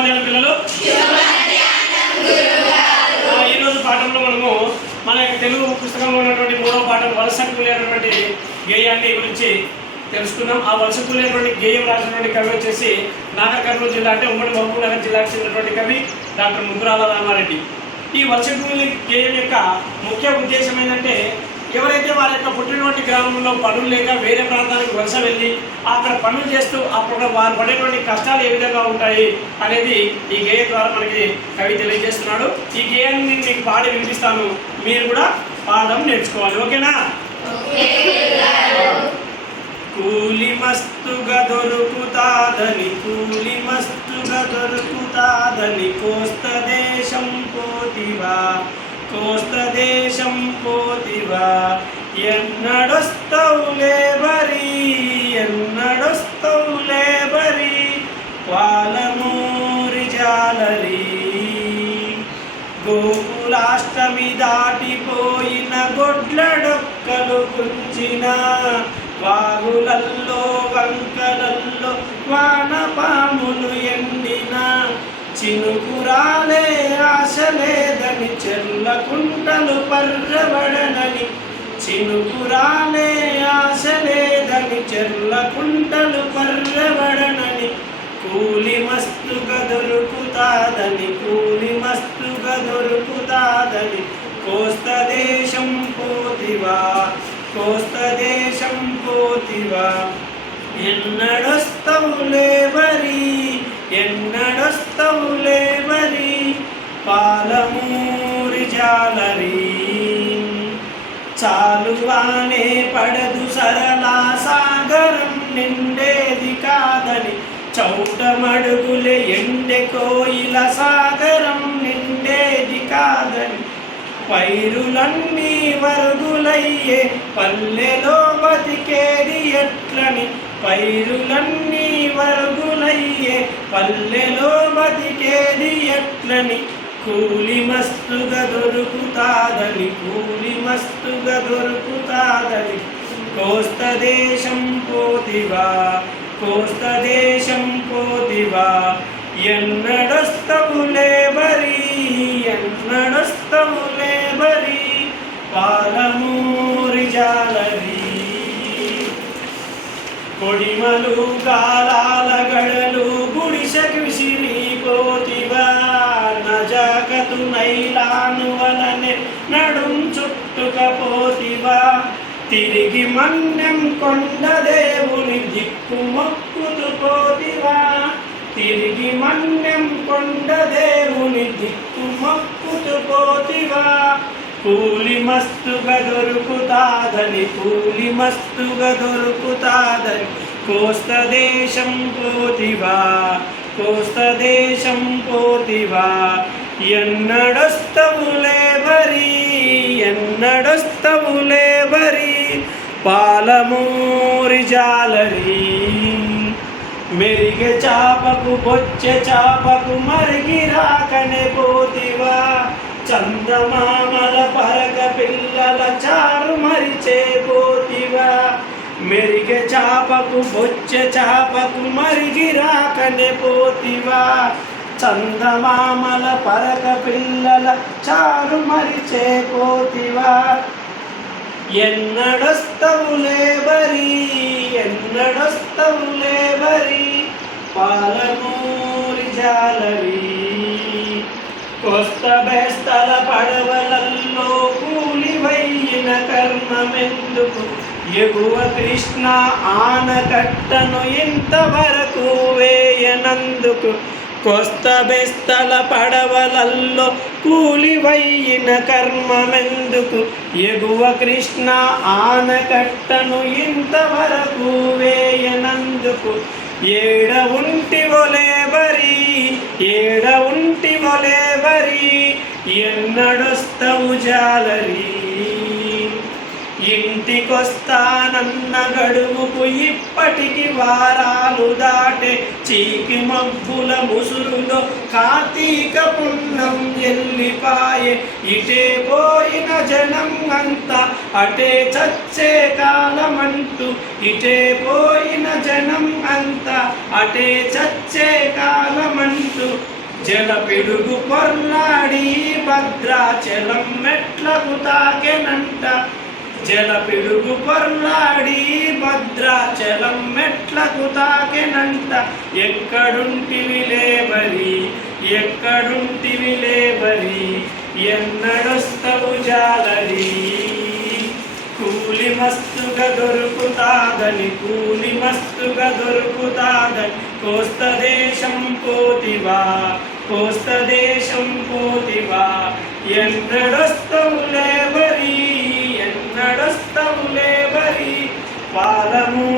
మధ్యాహ్నం పిల్లలు. ఈరోజు పాఠంలో మనము మన తెలుగు పుస్తకంలో ఉన్నటువంటి 3వ పాఠం వలస కూలేటువంటి గేయాన్ని గురించి తెలుసుకుందాం. ఆ వలస కూలేటువంటి గేయం రాసినటువంటి కవి వచ్చేసి నాగర్ కర్నూలు జిల్లా, అంటే ఉమ్మడి మహబూబ్ నగర్ జిల్లాకు చెందినటువంటి కవి డాక్టర్ ముగ్గురాల రామారెడ్డి. ఈ వలస కూలి గేయం యొక్క ముఖ్య ఉద్దేశం ఏంటంటే, ఎవరైతే వారి యొక్క పుట్టినటువంటి గ్రామంలో పనులు లేక వేరే ప్రాంతానికి వలస వెళ్ళి అక్కడ పనులు చేస్తూ అప్పుడు వారు పడేటువంటి కష్టాలు ఏ విధంగా ఉంటాయి అనేది ఈ గేయం ద్వారా మనకి కవి తెలియజేస్తున్నాడు. ఈ గేయాన్ని మీకు పాడి వినిపిస్తాను, మీరు కూడా పాడడం నేర్చుకోవాలి. ఓకేనా? కూలి మస్తుగా దొరుకుతాదని, కూలి మస్తుగా దొరుకుతాదని కోస్త దేశం పోతివా, కోస్త దేశం పోతివా, ఎన్నడొస్తవులే బరి, ఎన్నడొస్తవులే బరి, పాలమూరి జాలరి. గోకులాష్టమి దాటిపోయిన గొడ్లడొక్కలు గుంచిన, వాగులల్లో వంకలల్లో వానపాములు ఎండిన, చినుకురాలే ఆశలేదని చెర్లకుంటలు పర్రబడనని, చినుకురాలే ఆశలేదని చెర్లకుంటలు పర్రబడనని, కూలి మస్తుగా దొరుకుతాదని, కూలి మస్తుగా దొరుకుతాదని కోస్త దేశం పోతివా, కోస్త దేశం పోతివా, ఎన్నడొస్తవులే బరి, ఎన్నడొస్తవులే బరి, పాలమూరి జాలరి. చాలువానే పడదు సరళా సాగరం నిండేది కాదని, చౌటమడుగులే ఎండె కోయిల సాగరం నిండేది కాదని, పైరులన్నీ వరుగులయ్యే పల్లెలో బతికేది ఎట్లని, పైరులన్నీ వరుగులయ్యే పల్లెలో బతికేది ఎట్లని, కూలి మస్తుగా దొరుకుతాదని, కూలి మస్తుగా దొరుకుతాదని కోస్త దేశం పోతివా, కోస్త దేశం పోతివా, ఎన్నడొస్తవులే బరి, ఎన్నడొస్తవులే బరి, పాలమూరి జాలరి. కొడిమలు కాలాల గడలు గుడిసెకు విసిరిపోతివా, నజాకతు నైలాను వలనే నడుం చుట్టుకపోతివా, తిరిగి మన్నెం కొండ దేవుని దిక్కు మొక్కుతూ పోతివా, తిరిగి మన్నెం కొండ దేవుని దిక్కు మొక్కుతూ పోతివా, కూలి మస్తుగా దొరుకుతాదని, కూలి మస్తుగా దొరుకుతాదని కోస్త దేశం పోతివా, కోస్త దేశం పోతివా, ఎన్నడొస్తవులే బరి, ఎన్నడొస్తవులే బరి, పాలమూరి జాలరి. మెరిగే చాపకు బొచ్చె చాపకు మరిగి రాకనే పోతివా, చందమామల పరగ పిల్లల చారు మరిచే పోతివా, మెరిగే చాపకు బొచ్చె చాపకు మరిగి రాకనే పోతివా, చందమామల పరగ పిల్లల చారు మరిచే పోతివా, ఎన్నడొస్తవులే బరి, ఎన్నడొస్తవులే బరి, పాలమూరి జాలరి. కోస్త బేస్తల పడవలల్లో కూలివైన కర్మమెందుకు, ఎగువ కృష్ణ ఆనకట్టను ఇంతవరకు వేయనందుకు, కోస్త బెస్తల పడవలల్లో కూలివైన కర్మమెందుకు, ఎగువ కృష్ణ ఆనకట్టను ఇంతవరకు వేయనందుకు, ఏడ ఉంటివొలే బరి, ఏడ ఉంటివొలే బరి, ఎన్నడొస్తవు జాలరి. ఇంటికొస్తానన్న గడువుకు ఇప్పటికి వారాలు దాటే చీకి మబ్బుల ముసురులో కార్తీక పున్నం ఎల్లిపాయే ఇటే పోయిన జనం అంతా అటే చచ్చే కాలమంటూ ఇటే పోయిన జనం అంతా అటే చచ్చే కాలమంటూ జల పిడుగు పొర్లాడి భద్రాచలం మెట్లకు తాకెనంట జల పిడుగు పొర్లాడి భద్రాచలం మెట్లకు తాకెనంట ఎక్కడుంటివి లేబరి ఎక్కడుంటివి లేబరి ఎన్నడొస్తవు జాలరి కూలి మస్తుగా దొరుకుతాదని కూలి మస్తుగా దొరుకుతాదని కోస్త దేశం పోతివా కోస్త దేశం పోతివా ఎన్నడొస్తవు లేబరి ఎన్నడొస్తవు లేబరి పాలము